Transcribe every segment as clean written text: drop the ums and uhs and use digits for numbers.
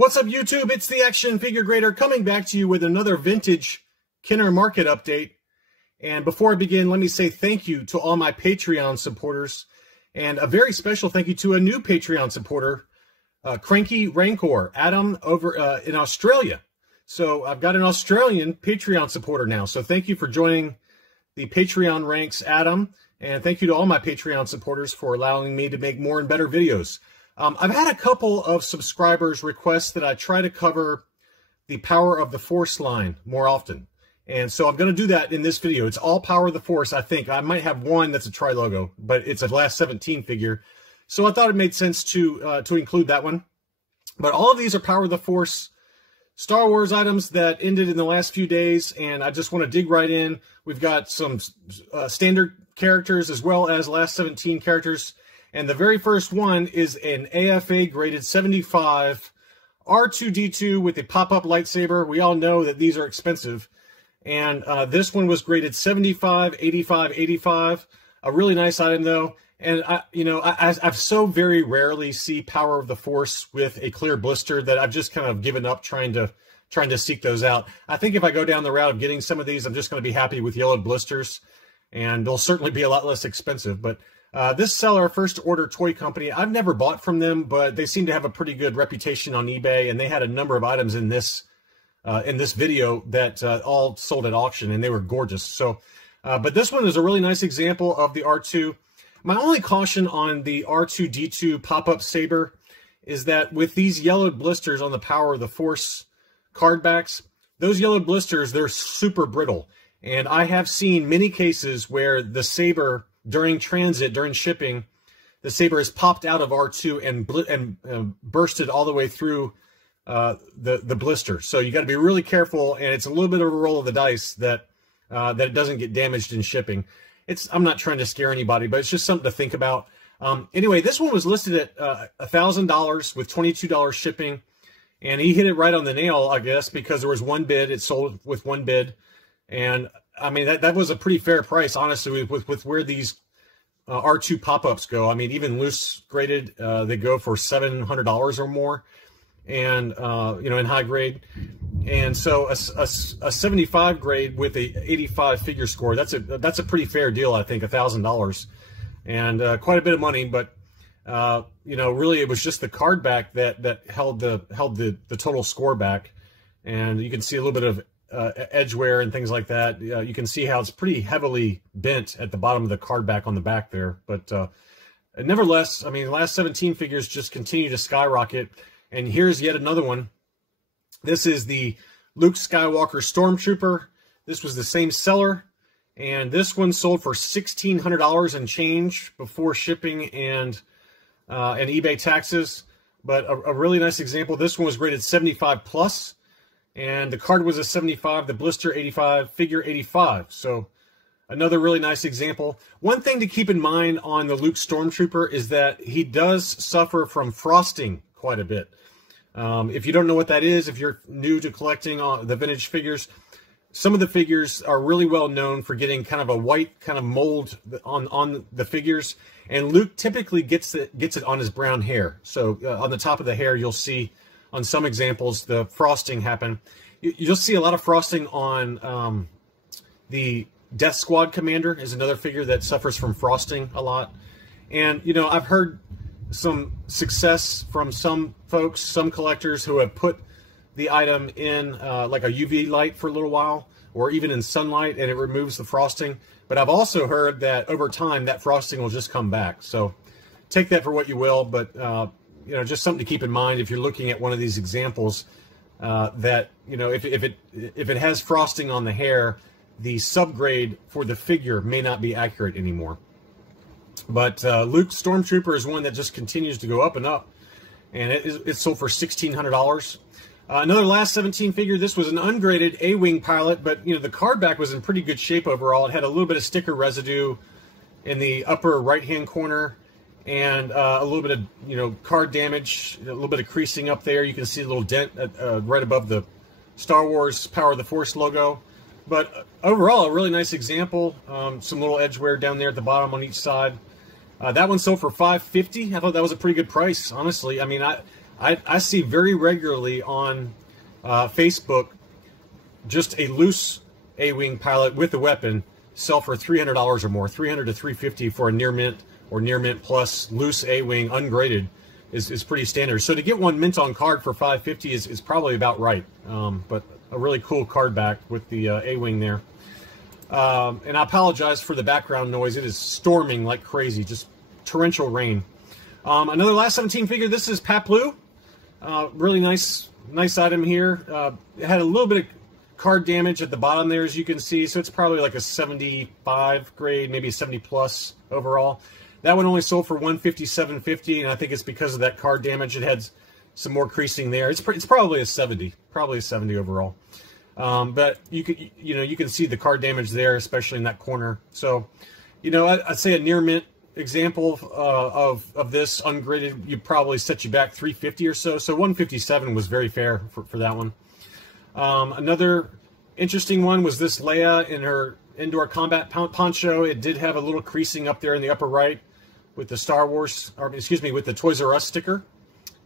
What's up, YouTube? It's the Action Figure Grader coming back to you with another vintage Kenner market update. And before I begin, let me say thank you to all my Patreon supporters, and a very special thank you to a new Patreon supporter, Cranky Rancor, Adam over in Australia. So I've got an Australian Patreon supporter now. So thank you for joining the Patreon ranks, Adam. And thank you to all my Patreon supporters for allowing me to make more and better videos. I've had a couple of subscribers request that I try to cover the Power of the Force line more often. And so I'm going to do that in this video. It's all Power of the Force, I think. I might have one that's a tri-logo, but it's a last 17 figure. So I thought it made sense to include that one. But all of these are Power of the Force Star Wars items that ended in the last few days, and I just want to dig right in. We've got some standard characters as well as last 17 characters. And the very first one is an AFA graded 75 R2D2 with a pop-up lightsaber. We all know that these are expensive. And this one was graded 75, 85, 85. A really nice item, though. And, I've so very rarely see Power of the Force with a clear blister that I've just kind of given up trying to seek those out. I think if I go down the route of getting some of these, I'm just going to be happy with yellowed blisters. And they'll certainly be a lot less expensive. But this seller, First Order Toy Company, I've never bought from them, but they seem to have a pretty good reputation on eBay. And they had a number of items in this video that all sold at auction, and they were gorgeous. So, but this one is a really nice example of the R2. My only caution on the R2D2 pop-up saber is that with these yellowed blisters on the Power of the Force card backs, those yellowed blisters, they're super brittle. And I have seen many cases where the saber, during transit, during shipping, the saber is popped out of R2 and bursted all the way through the blister. So you got to be really careful, and it's a little bit of a roll of the dice that it doesn't get damaged in shipping. I'm not trying to scare anybody, but it's just something to think about. Anyway, this one was listed at $1,000 with $22 shipping, and he hit it right on the nail, I guess, because there was one bid. It sold with one bid, and I mean that was a pretty fair price, honestly, with where these R2 pop-ups go. I mean, even loose graded, they go for $700 or more, and in high grade. And so a 75 grade with a 85 figure score, that's a pretty fair deal, I think, $1,000, and quite a bit of money. But really, it was just the card back that held the total score back, and you can see a little bit of edge wear and things like that. You can see how it's pretty heavily bent at the bottom of the card back on the back there. But nevertheless, I mean, the last 17 figures just continue to skyrocket. And here's yet another one. This is the Luke Skywalker Stormtrooper. This was the same seller, and this one sold for $1,600 and change before shipping and eBay taxes. But a really nice example. This one was rated 75 plus, and the card was a 75, the blister 85, figure 85. So another really nice example. One thing to keep in mind on the Luke Stormtrooper is that he does suffer from frosting quite a bit. If you don't know what that is, if you're new to collecting the vintage figures, some of the figures are really well known for getting kind of a white kind of mold on the figures, and Luke typically gets it on his brown hair. So on the top of the hair, you'll see on some examples the frosting happen. You'll see a lot of frosting on the Death Squad Commander is another figure that suffers from frosting a lot. And I've heard some success from some folks, some collectors who have put the item in like a UV light for a little while, or even in sunlight, and it removes the frosting. But I've also heard that over time that frosting will just come back. So take that for what you will, but just something to keep in mind if you're looking at one of these examples, that if it has frosting on the hair, the subgrade for the figure may not be accurate anymore. But Luke Stormtrooper is one that just continues to go up and up, and it sold for $1,600. Another last 17 figure. This was an ungraded Awing Pilot, but the card back was in pretty good shape overall. It had a little bit of sticker residue in the upper right-hand corner, and a little bit of card damage, a little bit of creasing up there. You can see a little dent right above the Star Wars Power of the Force logo. But overall, a really nice example. Some little edge wear down there at the bottom on each side. That one sold for $550. I thought that was a pretty good price, honestly. I mean, I see very regularly on Facebook just a loose A-Wing pilot with a weapon sell for $300 or more, $300 to $350 for a near mint or near mint plus loose A-Wing ungraded is pretty standard. So to get one mint on card for $550 is probably about right. But a really cool card back with the A-Wing there. And I apologize for the background noise. It is storming like crazy, just torrential rain. Another last 17 figure. This is Paplu. Really nice item here. It had a little bit of card damage at the bottom there, as you can see. So it's probably like a 75 grade, maybe a 70 plus overall. That one only sold for $157.50, and I think it's because of that card damage. It had some more creasing there. It's probably a 70, overall. But you can see the card damage there, especially in that corner. So, I'd say a near mint example of this ungraded, you probably set you back $350 or so. So $157 was very fair for that one. Another interesting one was this Leia in her indoor combat poncho. It did have a little creasing up there in the upper right with the Star Wars, or excuse me, with the Toys R Us sticker.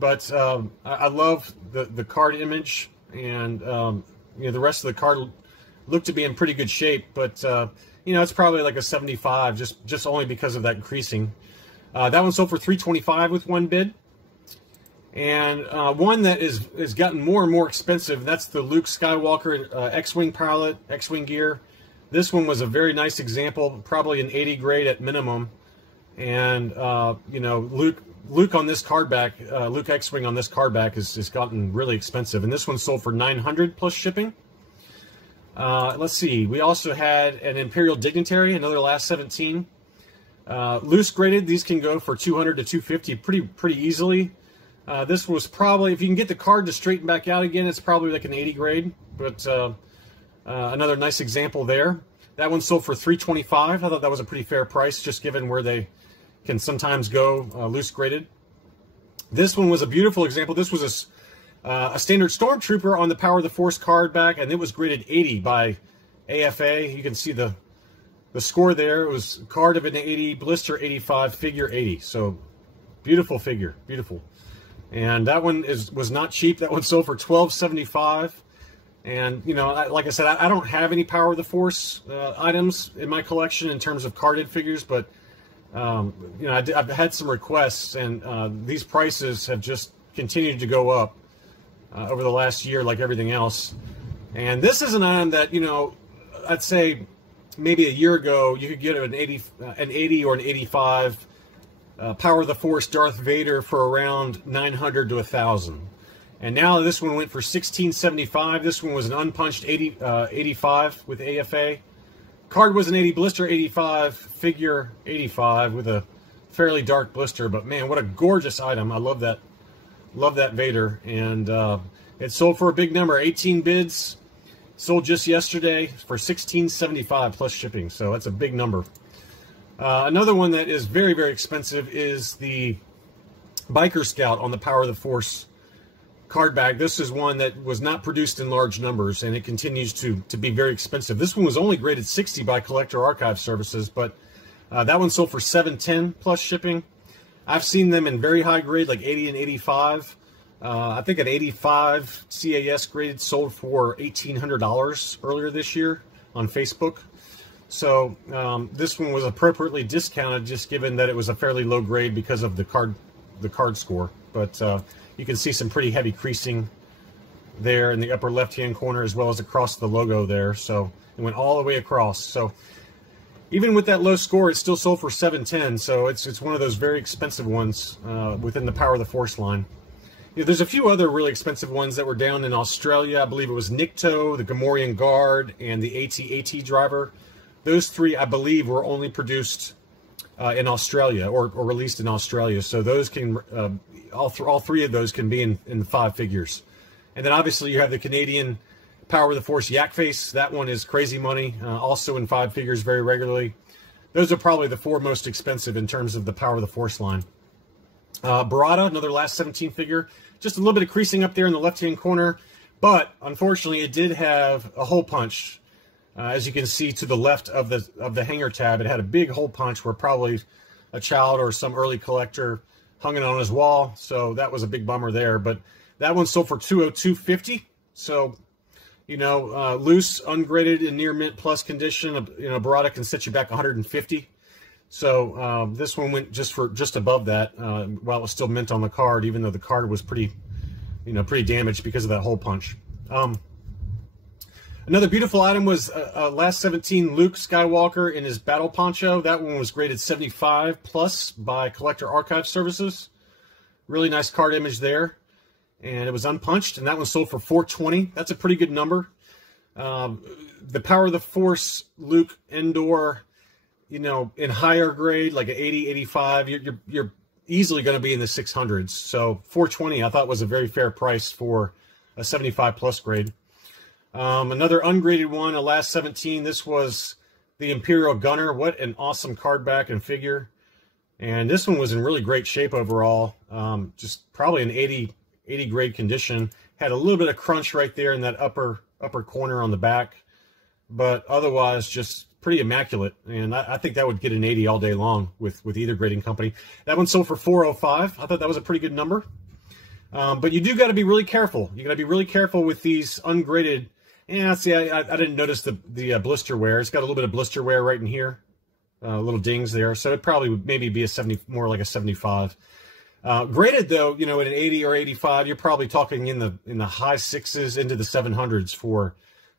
But I love the card image, and the rest of the card looked to be in pretty good shape. But it's probably like a 75, just only because of that creasing. That one sold for $325 with one bid. And one that is gotten more and more expensive, that's the Luke Skywalker X-Wing pilot, X-Wing gear. This one was a very nice example, probably an 80 grade at minimum. And Luke on this card back, Luke X-Wing on this card back has gotten really expensive. And this one sold for $900 plus shipping. Let's see, we also had an Imperial Dignitary, another last 17. Loose graded, these can go for $200 to $250 pretty easily. This was probably, if you can get the card to straighten back out again, it's probably like an 80 grade, but another nice example there. That one sold for $325. I thought that was a pretty fair price, just given where they can sometimes go loose graded. This one was a beautiful example. This was a standard Stormtrooper on the Power of the Force card back, and it was graded 80 by AFA. You can see the score there. It was card of an 80, blister 85, figure 80. So beautiful figure, beautiful. And that one was not cheap. That one sold for $12.75. And like I said, I don't have any Power of the Force items in my collection in terms of carded figures, but I've had some requests, and these prices have just continued to go up over the last year, like everything else. And this is an item that I'd say maybe a year ago you could get an 80 or an 85 Power of the Force Darth Vader for around $900 to $1,000. And now this one went for $16.75. This one was an unpunched 85 with AFA. Card was an 80, blister 85, figure 85 with a fairly dark blister. But man, what a gorgeous item. I love that. Love that Vader. And it sold for a big number, 18 bids. Sold just yesterday for $16.75 plus shipping. So that's a big number. Another one that is very, very expensive is the Biker Scout on the Power of the Force card bag. This is one that was not produced in large numbers, and it continues to be very expensive. This one was only graded 60 by Collector Archive Services, but that one sold for $710 plus shipping. I've seen them in very high grade, like 80 and 85. I think an 85 CAS graded sold for $1,800 earlier this year on Facebook. So this one was appropriately discounted, just given that it was a fairly low grade because of the card score. But you can see some pretty heavy creasing there in the upper left-hand corner, as well as across the logo there. So it went all the way across. So even with that low score, it still sold for $710. So it's one of those very expensive ones within the Power of the Force line. There's a few other really expensive ones that were down in Australia. I believe it was Nikto, the Gamorrean Guard, and the AT-AT driver. Those three, I believe, were only produced in Australia or released in Australia. So those can, all three of those can be in the 5 figures. And then obviously you have the Canadian Power of the Force Yak Face. That one is crazy money, also in 5 figures very regularly. Those are probably the 4 most expensive in terms of the Power of the Force line. Barreta, another last 17 figure. Just a little bit of creasing up there in the left-hand corner. But unfortunately, it did have a hole punch. As you can see to the left of the hanger tab, it had a big hole punch where probably a child or some early collector hung it on his wall, so that was a big bummer there. But that one sold for $202.50. So, you know, loose, ungraded, and near mint plus condition. You know, Barreta can set you back $150. So this one went just above that, while it was still mint on the card, even though the card was pretty damaged because of that hole punch. Another beautiful item was last 17 Luke Skywalker in his battle poncho. That one was graded 75 plus by Collector Archive Services. Really nice card image there. And it was unpunched, and that one sold for $420. That's a pretty good number. The Power of the Force Luke Endor, you know, in higher grade, like an 80, 85, you're easily going to be in the 600s. So $420 I thought was a very fair price for a 75 plus grade. Another ungraded one, a last 17. This was the Imperial Gunner. What an awesome card back and figure. And this one was in really great shape overall. Just probably an 80 grade condition. Had a little bit of crunch right there in that upper corner on the back. But otherwise, just pretty immaculate. And I think that would get an 80 all day long with either grading company. That one sold for $405. I thought that was a pretty good number. But you do got to be really careful. You got to be really careful with these ungraded. Yeah, see, I didn't notice the blister wear. It's got a little bit of blister wear right in here, little dings there. So it probably would maybe be a 70, more like a 75. Graded though, you know, at an 80 or 85, you're probably talking in the high 6s into the 700s for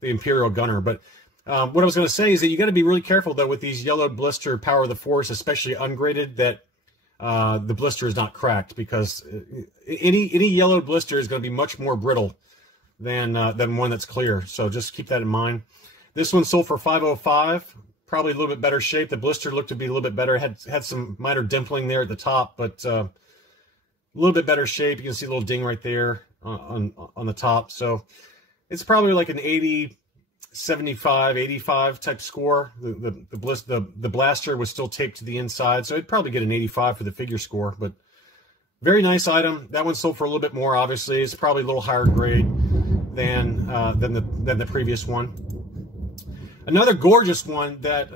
the Imperial Gunner. But what I was going to say is that you got to be really careful though with these yellowed blister Power of the Force, especially ungraded, that the blister is not cracked, because any yellowed blister is going to be much more brittle than one that's clear. So just keep that in mind. This one sold for $505. Probably a little bit better shape. The blister looked to be a little bit better. Had some minor dimpling there at the top, but a little bit better shape. You can see a little ding right there on the top. So it's probably like an 80, 75, 85 type score. The blaster was still taped to the inside, so it'd probably get an 85 for the figure score. But very nice item. That one sold for a little bit more. Obviously, it's probably a little higher grade than the previous one. Another gorgeous one that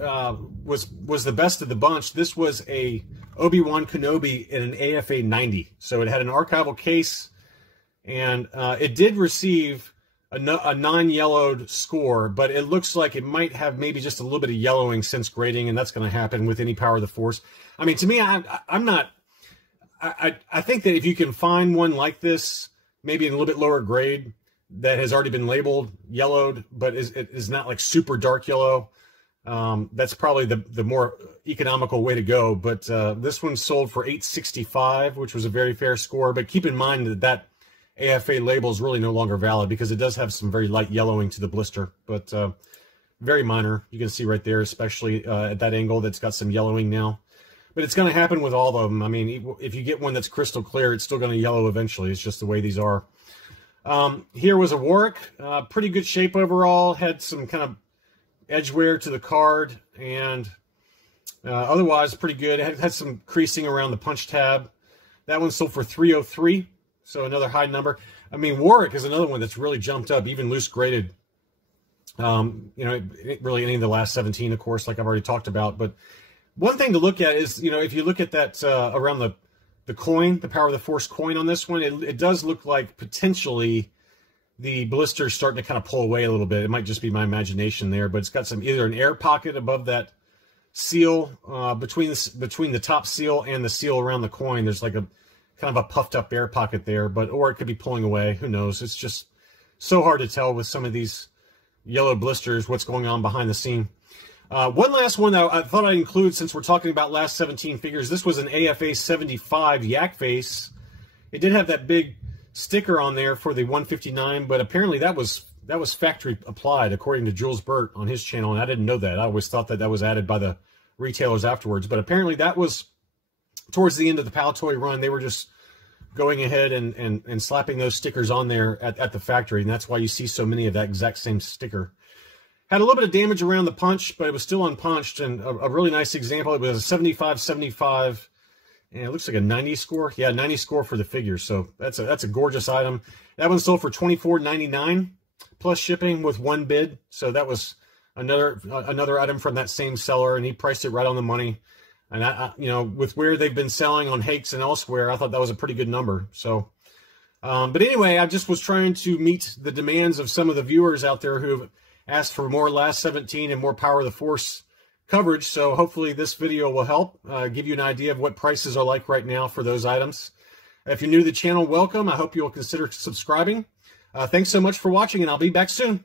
was the best of the bunch. This was a ObiWan Kenobi in an AFA 90. So it had an archival case, and it did receive a non-yellowed score, but it looks like it might have maybe just a little bit of yellowing since grading, and that's going to happen with any Power of the Force. I mean, to me, I think that if you can find one like this, maybe in a little bit lower grade, that has already been labeled yellowed, but is not like super dark yellow, that's probably the more economical way to go. But this one sold for $865, which was a very fair score. But keep in mind that AFA label is really no longer valid, because it does have some very light yellowing to the blister, but very minor. You can see right there, especially at that angle, that's got some yellowing now. But it's going to happen with all of them. I mean, if you get one that's crystal clear, it's still going to yellow eventually. It's just the way these are. Here was a Warwick, pretty good shape overall, had some kind of edge wear to the card, and otherwise pretty good. It had some creasing around the punch tab. That one sold for $303, so another high number. I mean, Warwick is another one that's really jumped up, even loose graded. You know, really any of the last 17, of course, like I've already talked about. But one thing to look at is, you know, if you look at that around the coin, the Power of the Force coin on this one, it does look like potentially the blister's starting to kind of pull away a little bit. It might just be my imagination there, but it's got some either an air pocket above that seal, between the top seal and the seal around the coin. There's like a kind of a puffed up air pocket there, or it could be pulling away. Who knows? It's just so hard to tell with some of these yellow blisters what's going on behind the scene. One last one that I thought I'd include, since we're talking about last 17 figures. This was an AFA 75 Yak Face. It did have that big sticker on there for the 159, but apparently that was factory applied, according to Jules Burt on his channel, and I didn't know that. I always thought that was added by the retailers afterwards, but apparently that was towards the end of the Palatoy run. They were just going ahead and slapping those stickers on there at the factory, and that's why you see so many of that exact same sticker. Had a little bit of damage around the punch, but it was still unpunched, and a really nice example. It was a 75-75, and it looks like a 90 score. Yeah, 90 score for the figure, so that's a gorgeous item. That one sold for $24.99 plus shipping with one bid, so that was another item from that same seller, and he priced it right on the money. And you know, with where they've been selling on Hakes and elsewhere, I thought that was a pretty good number. So, but anyway, I just was trying to meet the demands of some of the viewers out there who have asked for more Last 17 and more Power of the Force coverage. So hopefully this video will help give you an idea of what prices are like right now for those items. If you're new to the channel, welcome. I hope you'll consider subscribing. Thanks so much for watching, and I'll be back soon.